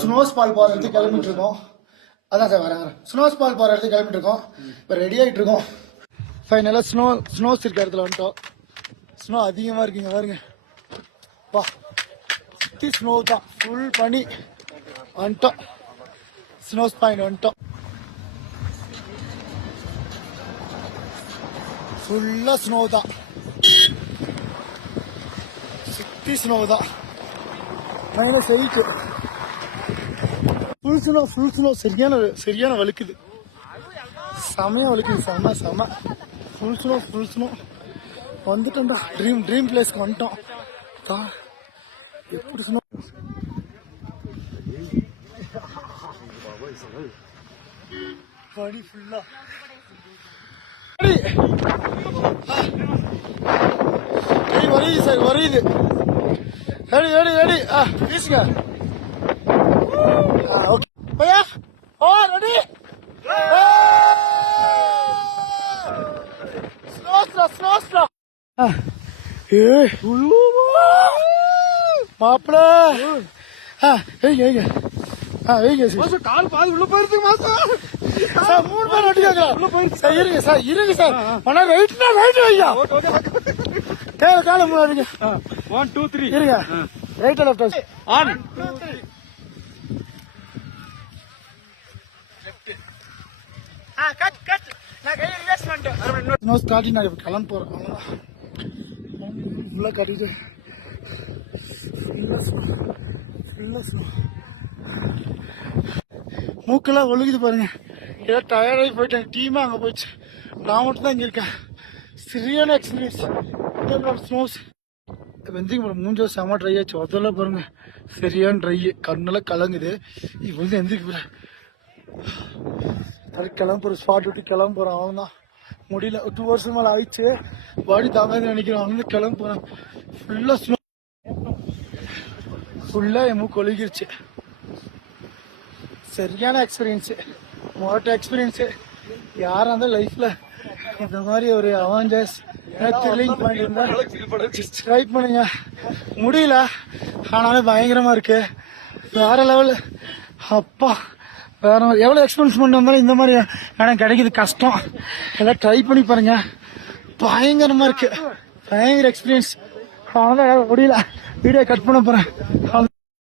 Snows பால் போகிற இடத்துக்கு கிளம்பிட்டு இருக்கோம். அதான் சார் வரேன். ஸ்னோஸ் பால் போகிற இடத்துக்கு கிளம்பிட்டு இருக்கோம். இப்போ ரெடி ஆகிட்டு இருக்கோம். ஃபைனலாக ஸ்னோஸ் இருக்க இடத்துல வந்துட்டோம். ஸ்னோ அதிகமாக இருக்குங்க பாருங்க. பா சுற்றி ஸ்னோ தான், ஃபுல் பனி. வந்துட்டோம், ஸ்னோஸ் பாயிண்ட் வந்துட்டோம். ஃபுல்லாக ஸ்னோ தான், சுற்றி ஸ்னோ தான். மைனஸ் 8. ஃபுல் ஸ்னோ சரியான வலிக்குது. செமையாக வலிக்குது, செம ஃபுல் ஸ்னோ வந்துட்டோம்டா. ட்ரீம் பிளேஸ்க்கு வந்துட்டோம். எப்படி ஸ்னோ பனி ஃபுல்லா வரையுது சார், வரையுது. ரெடி வீசுங்க. ஓகே பையா, ஓ ரெடி. ஸ்னோஸ்ட்ரா மாப்பிள கால் பாது உள்ள போயிருக்கு மாசம். 3 பேர் வண்டி கேட்கலாம் சார். இருங்க சார். ஆனா ரைட்னா ரைட் வையா. கால முன்னாடி 1 2 3 இருங்க. Right left on. கட் நான் கை ரிவர்ஸ் பண்ணிட்டேன். நோஸ் காட்டி நான் இப்ப கிளம்ப போறேன். அவ்வளவுதான். ஃபுல்லா காட்டிட்டு மூக்கெல்லாம் ஒழுகுது பாருங்க. ஏதோ டயர்டாகி போயிட்டேன். டீமே அங்கே போயிடுச்சு, நான் மட்டும் தான் இங்கே இருக்கேன். சரியான எக்ஸ்பீரியன்ஸ். ஸ்னோஸ் வெந்திங்க மூஞ்சோ செம ட்ரை ஆச்சு. அதெல்லாம் பாருங்க சரியான ட்ரை, கண்ணெல்லாம் கலங்குது. இப்போ வந்து எந்திரிக்க கிளம்புற ஸ்பாட் விட்டு கிளம்புறேன். அவன் தான் முடியல. 2 வருஷம் மேலே ஆயிடுச்சு. பாடி தாங்காது நினைக்கிறேன். அவன் வந்து கிளம்ப போறேன். ஃபுல்லாக ஸ்னோ, ஃபுல்லாக என் மூக்கு ஒழுகிருச்சு. சரியான எக்ஸ்பீரியன்ஸு, மோட்ட எக்ஸ்பீரியன்ஸு. யாராக இருந்தாலும் லைஃப்பில் இந்த மாதிரி ஒரு அவெஞ்சர்ஸ் த்ரில்லிங் பாயிண்ட் இருந்தால் ட்ரை பண்ணுங்க. முடியல, ஆனாலும் பயங்கரமாக இருக்கு. வேற லெவல். அப்பா வேற மாதிரி எவ்வளோ எக்ஸ்பீரியன்ஸ் பண்ணி வந்தாலும் இந்த மாதிரி எனக்கு கிடைக்கிது கஷ்டம். எல்லாம் ட்ரை பண்ணி பாருங்க, பயங்கரமாக இருக்கு. பயங்கர எக்ஸ்பீரியன்ஸ். அதனால முடியல, வீடியோ கட் பண்ண போகிறேன்.